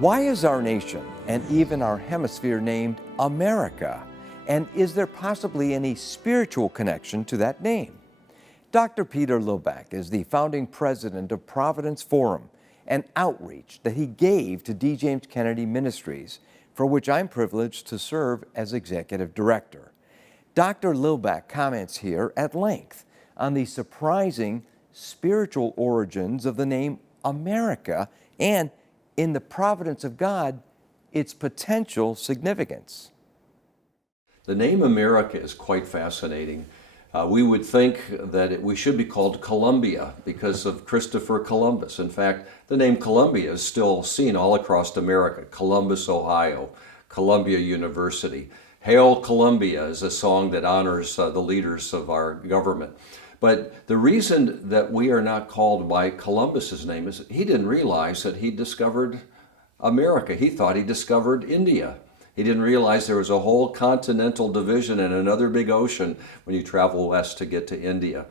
Why is our nation and even our hemisphere named America? And is there possibly any spiritual connection to that name? Dr. Peter Lillback is the founding president of Providence Forum, an outreach that he gave to D. James Kennedy Ministries, for which I'm privileged to serve as executive director. Dr. Lillback comments here at length on the surprising spiritual origins of the name America and, in the providence of God, its potential significance. The name America is quite fascinating. We would think that we should be called Columbia because of Christopher Columbus. In fact, the name Columbia is still seen all across America. Columbus, Ohio, Columbia University. Hail Columbia is a song that honors the leaders of our government. But the reason that we are not called by Columbus's name is he didn't realize that he discovered America. He thought he discovered India. He didn't realize there was a whole continental division and another big ocean when you travel west to get to India.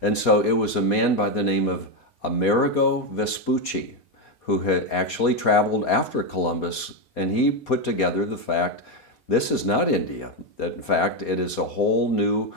And so it was a man by the name of Amerigo Vespucci who had actually traveled after Columbus, and he put together the fact this is not India. That in fact it is a whole new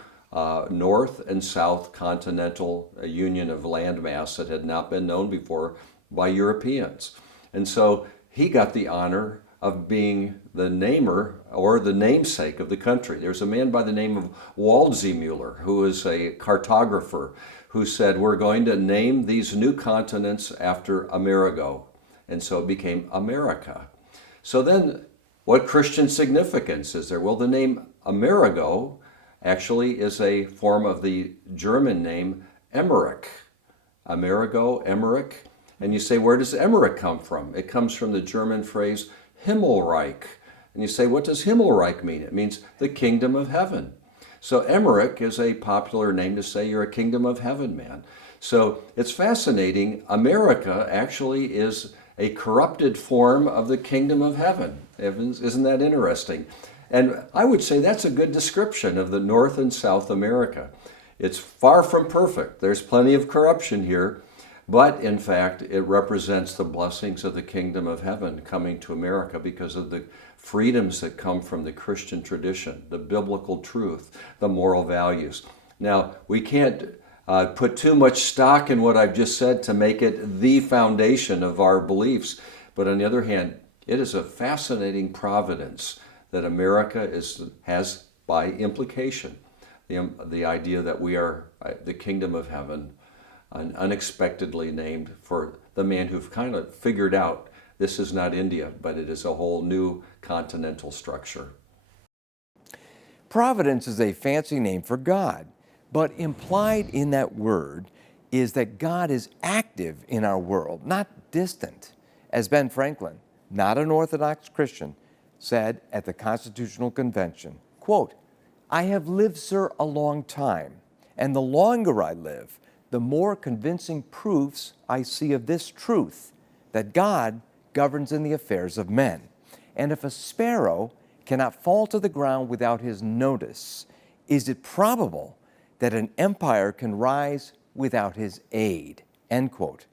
north and south continental union of landmass that had not been known before by Europeans. And so he got the honor of being the namer or the namesake of the country. There's a man by the name of Waldseemüller, who is a cartographer, who said, we're going to name these new continents after Amerigo. And so it became America. So then, what Christian significance is there? Well, the name Amerigo actually is a form of the German name Emmerich. Amerigo, Emmerich. And you say, where does Emmerich come from? It comes from the German phrase Himmelreich. And you say, what does Himmelreich mean? It means the kingdom of heaven. So Emmerich is a popular name to say you're a kingdom of heaven man. So it's fascinating. America actually is a corrupted form of the kingdom of heaven. Isn't that interesting? And I would say that's a good description of the North and South America. It's far from perfect. There's plenty of corruption here. But in fact, it represents the blessings of the kingdom of heaven coming to America because of the freedoms that come from the Christian tradition, the biblical truth, the moral values. Now, we can't put too much stock in what I've just said to make it the foundation of our beliefs. But on the other hand, it is a fascinating providence that America has by implication, the idea that we are the kingdom of heaven, unexpectedly named for the man who kind of figured out this is not India, but it is a whole new continental structure. Providence is a fancy name for God, but implied in that word is that God is active in our world, not distant. As Ben Franklin, not an Orthodox Christian, said at the Constitutional Convention, quote, I have lived, sir, a long time, and the longer I live, the more convincing proofs I see of this truth, that God governs in the affairs of men. And if a sparrow cannot fall to the ground without his notice, is it probable that an empire can rise without his aid? End quote.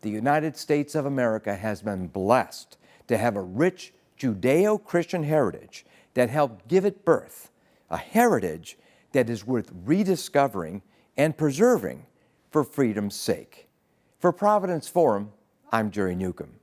The United States of America has been blessed to have a rich Judeo-Christian heritage that helped give it birth, a heritage that is worth rediscovering and preserving for freedom's sake. For Providence Forum, I'm Jerry Newcomb.